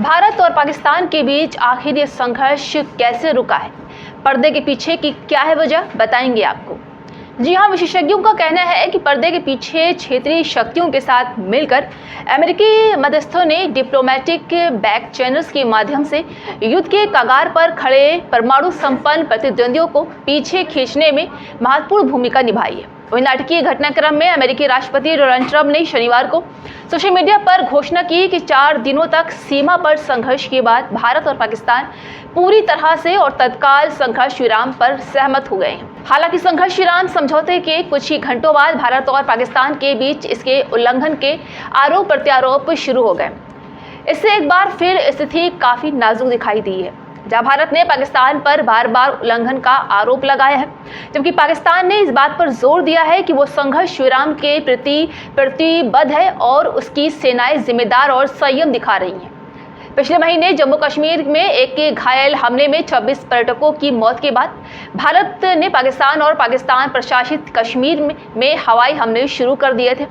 भारत और पाकिस्तान के बीच आखिर ये संघर्ष कैसे रुका है? पर्दे के पीछे की क्या है वजह, बताएंगे आपको। जी हाँ, विशेषज्ञों का कहना है कि पर्दे के पीछे क्षेत्रीय शक्तियों के साथ मिलकर अमेरिकी मध्यस्थों ने डिप्लोमेटिक बैक चैनल्स के माध्यम से युद्ध के कगार पर खड़े परमाणु संपन्न प्रतिद्वंदियों को पीछे खींचने में महत्वपूर्ण भूमिका निभाई है। वहीं नाटकीय घटनाक्रम में अमेरिकी राष्ट्रपति डोनाल्ड ट्रंप ने शनिवार को सोशल मीडिया पर घोषणा की कि 4 दिनों तक सीमा पर संघर्ष के बाद भारत और पाकिस्तान पूरी तरह से और तत्काल संघर्ष विराम पर सहमत हो गए हैं। हालांकि संघर्ष विराम समझौते के कुछ ही घंटों बाद भारत और पाकिस्तान के बीच इसके उल्लंघन के आरोप प्रत्यारोप शुरू हो गए। इससे एक बार फिर स्थिति काफी नाजुक दिखाई दी है, जहां भारत ने पाकिस्तान पर बार बार उल्लंघन का आरोप लगाया है, जबकि पाकिस्तान ने इस बात पर जोर दिया है कि वो संघर्ष विराम के प्रति प्रतिबद्ध है और उसकी सेनाएं जिम्मेदार और संयम दिखा रही हैं। पिछले महीने जम्मू कश्मीर में एक घायल हमले में 26 पर्यटकों की मौत के बाद भारत ने पाकिस्तान और पाकिस्तान प्रशासित कश्मीर में हवाई हमले शुरू कर दिए थे।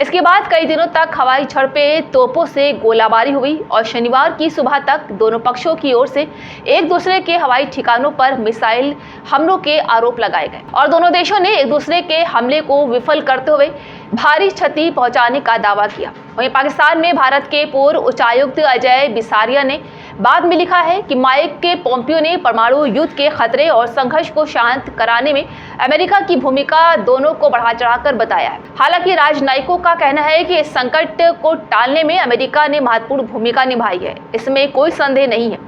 इसके बाद कई दिनों तक हवाई झड़पें, तोपों से गोलाबारी हुई और शनिवार की सुबह तक दोनों पक्षों की ओर से एक दूसरे के हवाई ठिकानों पर मिसाइल हमलों के आरोप लगाए गए और दोनों देशों ने एक दूसरे के हमले को विफल करते हुए भारी क्षति पहुंचाने का दावा किया। वहीं पाकिस्तान में भारत के पूर्व उच्चायुक्त अजय बिसारिया ने बाद में लिखा है कि माइक पोम्पियो ने परमाणु युद्ध के खतरे और संघर्ष को शांत कराने में अमेरिका की भूमिका दोनों को बढ़ा चढ़ाकर बताया है। हालांकि राजनयिकों का कहना है कि इस संकट को टालने में अमेरिका ने महत्वपूर्ण भूमिका निभाई है, इसमें कोई संदेह नहीं है।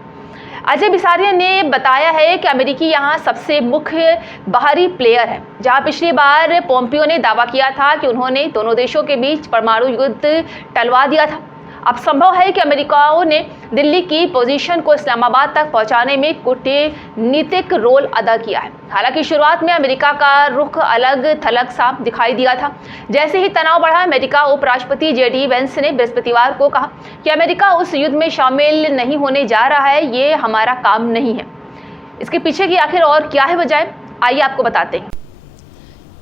अजय बिसारिया ने बताया है कि अमेरिकी यहाँ सबसे मुख्य बाहरी प्लेयर है, जहाँ पिछली बार पोम्पियो ने दावा किया था कि उन्होंने दोनों देशों के बीच परमाणु युद्ध टलवा दिया था। अब संभव है कि अमेरिकाओं ने दिल्ली की पोजीशन को इस्लामाबाद तक पहुंचाने में कूटनीतिक रोल अदा किया है। हालांकि शुरुआत में अमेरिका का रुख अलग थलग सा दिखाई दिया था। जैसे ही तनाव बढ़ा, अमेरिका उपराष्ट्रपति JD वेंस ने बृहस्पतिवार को कहा कि अमेरिका उस युद्ध में शामिल नहीं होने जा रहा है, ये हमारा काम नहीं है। इसके पीछे की आखिर और क्या है वजह, आइए आपको बताते हैं।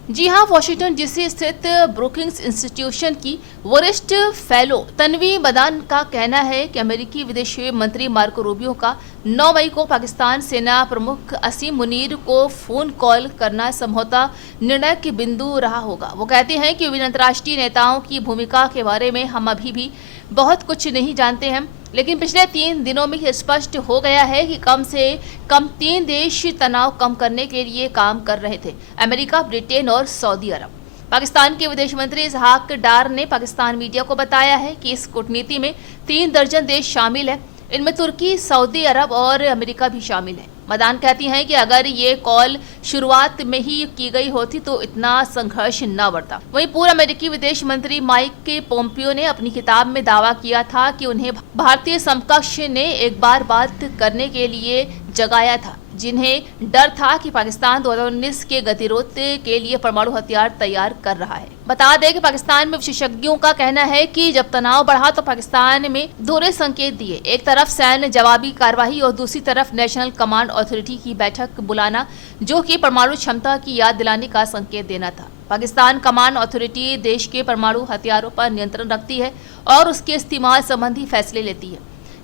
जी हाँ, वॉशिंगटन डीसी स्थित ब्रुकिंग्स इंस्टीट्यूशन की वरिष्ठ फेलो तन्वी मदान का कहना है कि अमेरिकी विदेश मंत्री मार्को रूबियो का 9 मई को पाकिस्तान सेना प्रमुख असीम मुनीर को फोन कॉल करना संभवतः निर्णय के बिंदु रहा होगा। वो कहते हैं कि विभिन्न अंतर्राष्ट्रीय नेताओं की भूमिका के बारे में हम अभी भी बहुत कुछ नहीं जानते हैं, लेकिन पिछले 3 दिनों में स्पष्ट हो गया है कि कम से कम 3 देश तनाव कम करने के लिए काम कर रहे थे: अमेरिका, ब्रिटेन और सऊदी अरब। पाकिस्तान के विदेश मंत्री इसहाक डार ने पाकिस्तान मीडिया को बताया है कि इस कूटनीति में 3 दर्जन देश शामिल है, इनमें तुर्की, सऊदी अरब और अमेरिका भी शामिल है। मदान कहती हैं कि अगर ये कॉल शुरुआत में ही की गई होती तो इतना संघर्ष न बढ़ता। वहीं पूर्व अमेरिकी विदेश मंत्री माइक पोम्पियो ने अपनी किताब में दावा किया था कि उन्हें भारतीय समकक्ष ने एक बार बात करने के लिए जगाया था, जिन्हें डर था कि पाकिस्तान 2019 के गतिरोध के लिए परमाणु हथियार तैयार कर रहा है। बता दें कि पाकिस्तान में विशेषज्ञों का कहना है कि जब तनाव बढ़ा तो पाकिस्तान में दोहरे संकेत दिए। एक तरफ सैन्य जवाबी कार्रवाई और दूसरी तरफ नेशनल कमांड अथॉरिटी की बैठक बुलाना, जो कि परमाणु क्षमता की याद दिलाने का संकेत देना था। पाकिस्तान कमांड अथॉरिटी देश के परमाणु हथियारों पर नियंत्रण रखती है और उसके इस्तेमाल संबंधी फैसले लेती है।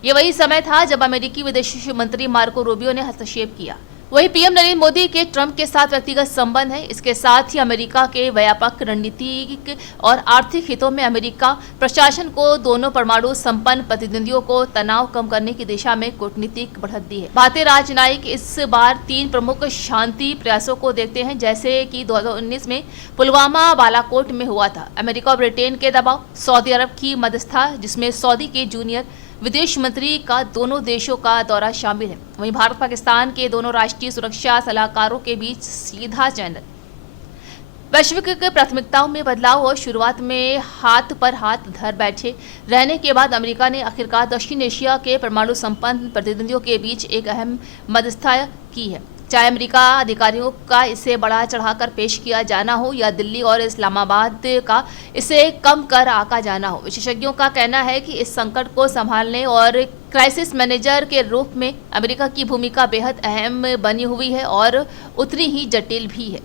ये वही समय था जब अमेरिकी विदेश मंत्री मार्को रूबियो ने हस्तक्षेप किया। वही पीएम नरेंद्र मोदी के ट्रंप के साथ व्यक्तिगत संबंध है। इसके साथ ही अमेरिका के व्यापक रणनीतिक और आर्थिक हितों में अमेरिका प्रशासन को दोनों परमाणु संपन्न प्रतिद्वंदियों को तनाव कम करने की दिशा में कूटनीतिक बढ़त दी है। भारतीय राजनयिक इस बार 3 प्रमुख शांति प्रयासों को देखते हैं, जैसे कि 2019 में पुलवामा बालाकोट में हुआ था। अमेरिका और ब्रिटेन के दबाव, सऊदी अरब की मध्यस्थता, जिसमें सऊदी के जूनियर विदेश मंत्री का दोनों देशों का दौरा शामिल है। वहीं भारत पाकिस्तान के दोनों राष्ट्रीय सुरक्षा सलाहकारों के बीच सीधा चैनल, वैश्विक प्राथमिकताओं में बदलाव और शुरुआत में हाथ पर हाथ धर बैठे रहने के बाद अमेरिका ने आखिरकार दक्षिण एशिया के परमाणु संपन्न प्रतिद्वंदियों के बीच एक अहम मध्यस्थता की है। चाहे अमेरिका अधिकारियों का इसे बढ़ा चढ़ाकर पेश किया जाना हो या दिल्ली और इस्लामाबाद का इसे कम कर आका जाना हो, विशेषज्ञों का कहना है कि इस संकट को संभालने और क्राइसिस मैनेजर के रूप में अमेरिका की भूमिका बेहद अहम बनी हुई है और उतनी ही जटिल भी है।